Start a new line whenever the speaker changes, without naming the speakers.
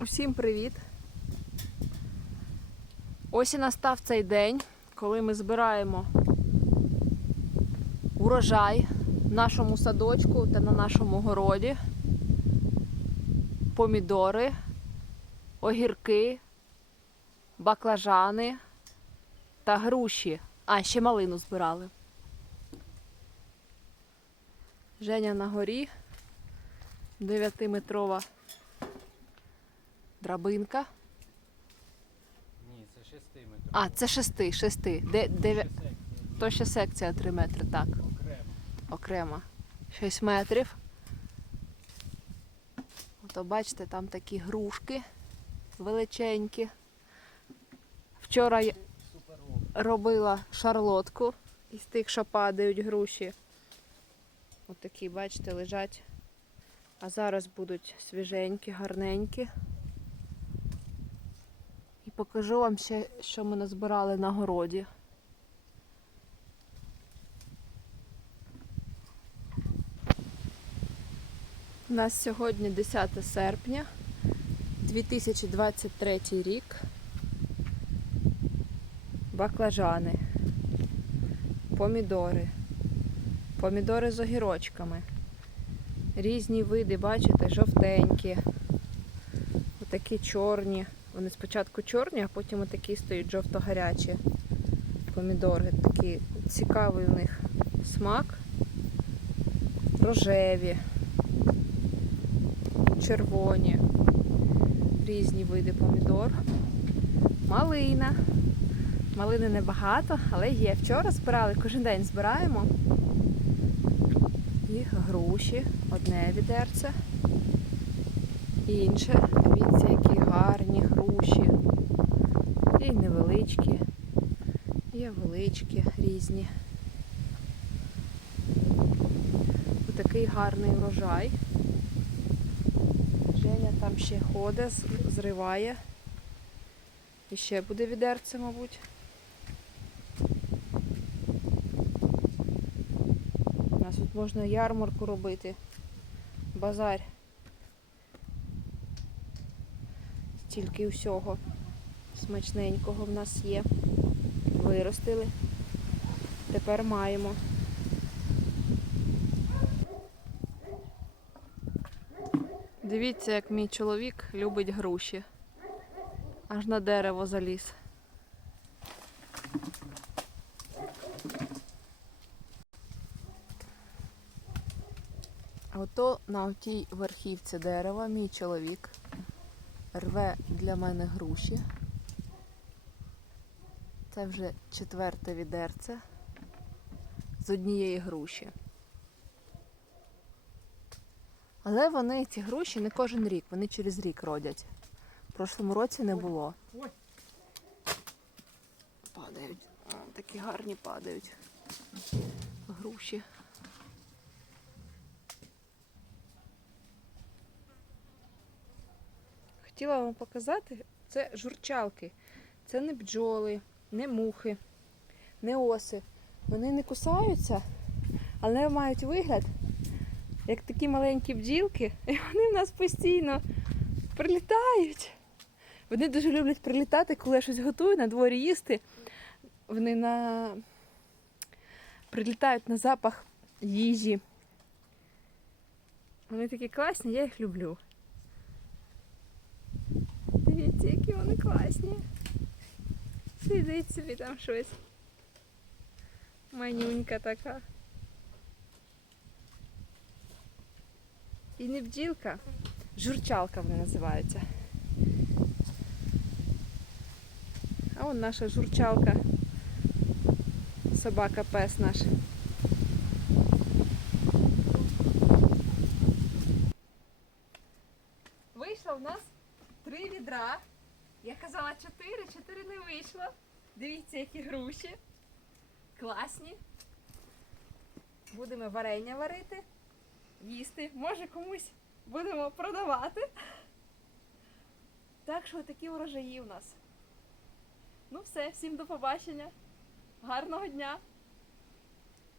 Усім привіт! Ось і настав цей день, коли ми збираємо урожай в нашому садочку та на нашому городі. Помідори, огірки, баклажани та груші. А, ще малину збирали. Женя на горі, 9-метрова драбинка.
Ні, це 6 метрів.
А, це шести, шести. Де, дев'я... То ще секція 3 метри, так,
Окремо.
окремо. 6 метрів. Ото бачите, там такі грушки величенькі. Вчора я
Суперово.
робила шарлотку із тих, що падають груші. Отакі, бачите, лежать. А зараз будуть свіженькі, гарненькі. Покажу вам ще, що ми назбирали на городі. У нас сьогодні 10 серпня 2023 рік. Баклажани, помідори, помідори з огірочками. Різні види, бачите, жовтенькі, отакі чорні. Вони спочатку чорні, а потім отакі стоять жовто-гарячі помідори. Такі цікавий у них смак. Рожеві, червоні, різні види помідор. Малина. Малини небагато, але є. Вчора збирали, кожен день збираємо. І груші, одне відерце. Інше. Дивіться, які. І невеличкі, є величкі, різні. Отакий гарний врожай. Женя там ще ходить, зриває. І ще буде відерце, мабуть. У нас тут можна ярмарку робити. Базар. Стільки всього смачненького в нас є. Виростили. Тепер маємо. Дивіться, як мій чоловік любить груші. Аж на дерево заліз. Ото на отій верхівці дерева мій чоловік рве для мене груші. Це вже четверте відерце з однієї груші. Але вони, ці груші, не кожен рік, вони через рік родять. В прошлому році не було. Падають. Такі гарні падають. Груші. Хотіла вам показати, це журчалки. Це не бджоли, не мухи, не оси. Вони не кусаються, але мають вигляд, як такі маленькі бджілки, і вони в нас постійно прилітають. Вони дуже люблять прилітати, коли я щось готую на дворі їсти. Вони на... прилітають на запах їжі. Вони такі класні, я їх люблю. Дивіться, які вони класні. Сидить собі там щось. Манюнька така. І не бджілка, журчалка вони називаються. А он наша журчалка. Собака пес наш. Вийшло в нас три відра. Я казала чотири, чотири не вийшло. Дивіться, які груші. Класні. Будемо варення варити, їсти. Може комусь будемо продавати. Так що такі урожаї у нас. Ну все, всім до побачення. Гарного дня!